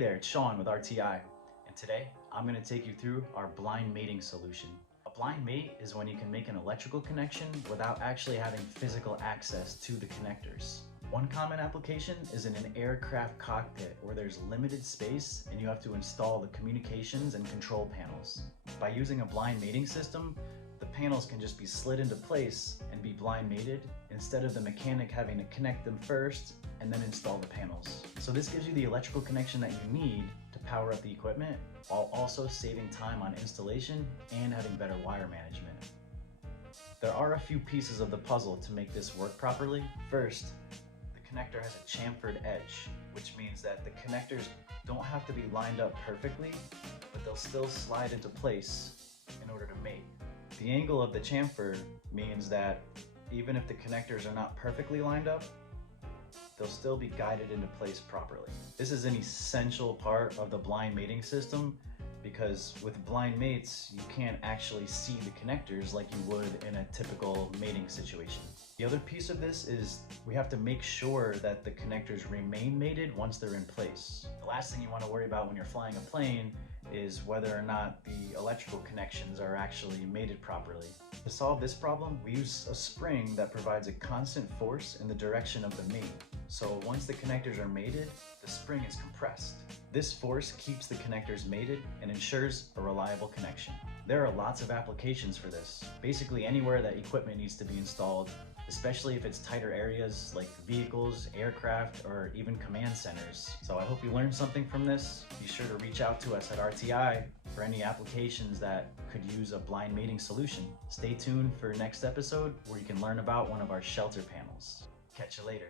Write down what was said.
there, it's Sean with RTI, and today I'm going to take you through our blind mating solution. A blind mate is when you can make an electrical connection without actually having physical access to the connectors. One common application is in an aircraft cockpit where there's limited space and you have to install the communications and control panels. By using a blind mating system, the panels can just be slid into place and be blind mated instead of the mechanic having to connect them first and then install the panels. So this gives you the electrical connection that you need to power up the equipment while also saving time on installation and having better wire management. There are a few pieces of the puzzle to make this work properly. First, the connector has a chamfered edge, which means that the connectors don't have to be lined up perfectly, but they'll still slide into place in order to mate. The angle of the chamfer means that even if the connectors are not perfectly lined up, they'll still be guided into place properly. This is an essential part of the blind mating system because with blind mates, you can't actually see the connectors like you would in a typical mating situation. The other piece of this is we have to make sure that the connectors remain mated once they're in place. The last thing you want to worry about when you're flying a plane is whether or not the electrical connections are actually mated properly. To solve this problem, we use a spring that provides a constant force in the direction of the mate. So once the connectors are mated, the spring is compressed. This force keeps the connectors mated and ensures a reliable connection. There are lots of applications for this. Basically anywhere that equipment needs to be installed, especially if it's tighter areas like vehicles, aircraft, or even command centers. So I hope you learned something from this. Be sure to reach out to us at RTI for any applications that could use a blind mating solution. Stay tuned for next episode where you can learn about one of our shelter panels. Catch you later.